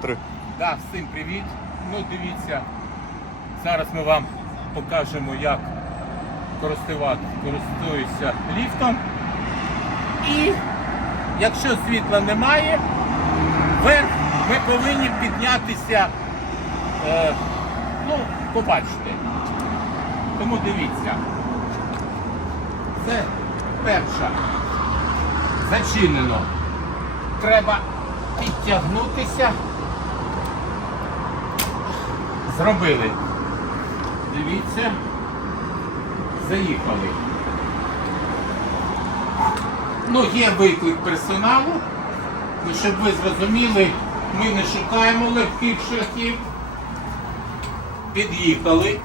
Три. Да, всім привіт. Ну дивіться, зараз ми вам покажемо, як користувати, користуюся ліфтом. І якщо світла немає, вверх ми повинні піднятися, е, ну, побачите. Тому дивіться. Це перша. Зачинено. Треба підтягнутися. Зробили. Дивіться. Заїхали. Ну, є виклик персоналу. Ну, щоб ви зрозуміли, ми не шукаємо легких шляхів. Під'їхали.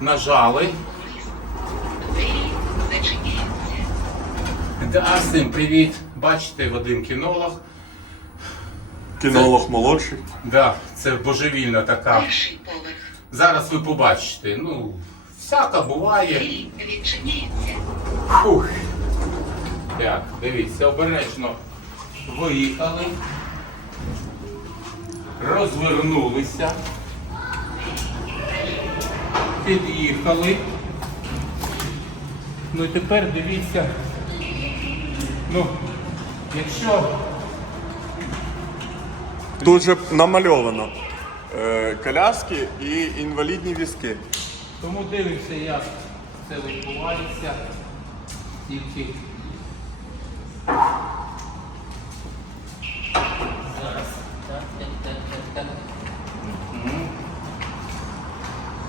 Нажали. Да, всім привіт. Бачите, Вадим кінолог. Кінолог молодший. Да, це божевільна така. Перший поверх. Зараз ви побачите. Ну, всяка буває. Фух. Так, дивіться, обережно виїхали, розвернулися, під'їхали. Ну і тепер дивіться. Ну, якщо Тут же намальовано е, коляски і інвалідні візки. Тому дивимося, як це відбувається. Тільки зараз. Так, так, так, так, так. Мгм.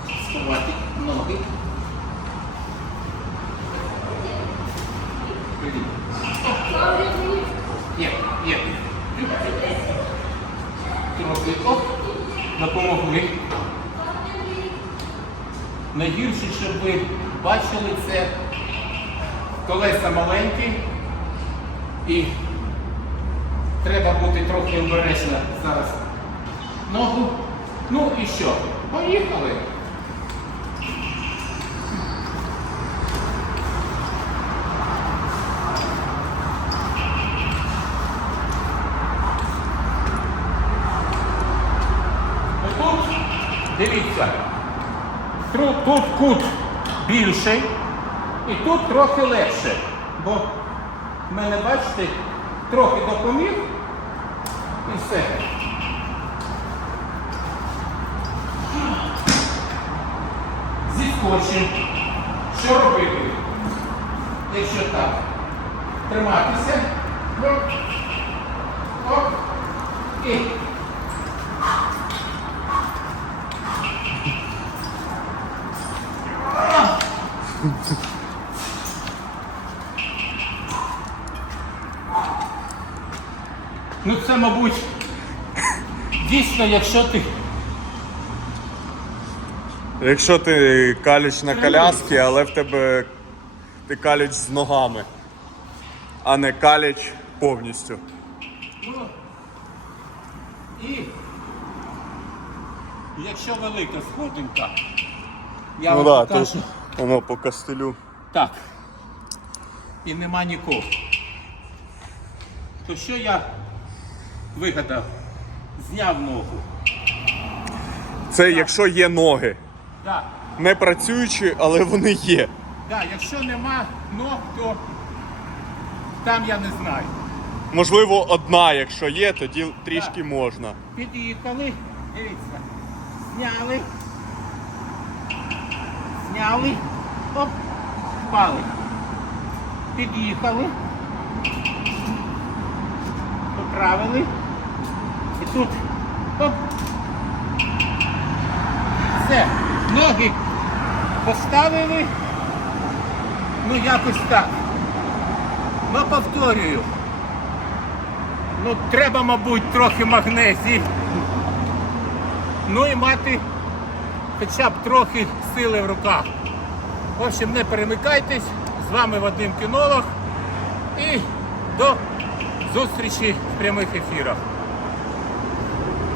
Сховати ноги. Привіт. Є, є. Трохи допомогли. Найгірше, щоб ви бачили, це колеса маленькі і треба бути трохи обережно зараз ногу. Ну і що? Поїхали. Дивіться, Тут, кут більший і тут трохи легше. Бо в мене, бачите, трохи допоміг і все. Зіскочимо. Що робити? Якщо так. Триматися. Оп. І. Ну це, мабуть, дійсно, якщо ти Якщо ти каліч на коляски, але в тебе ти каліч з ногами, а не каліч повністю. Ну, і якщо велика сходинка, я ну вам так, покажу. тут воно по костелю. Так. І нема нікого. То що я вигадав? Зняв ногу. Це якщо є ноги. Так, Не працюючі, але вони є. так, якщо нема ног, то там я не знаю. Можливо, одна, якщо є, тоді трішки можна. Під'їхали, дивіться, зняли, зняли, оп, впали. Під'їхали, поправили. Тут. Все, ноги поставили. Ну якось так. Ну повторюю. Ну, треба, мабуть, трохи магнезії. Ну і мати хоча б трохи сили в руках. В общем, не перемикайтесь. З вами Вадим Кінолог. І до зустрічі в прямих ефірах.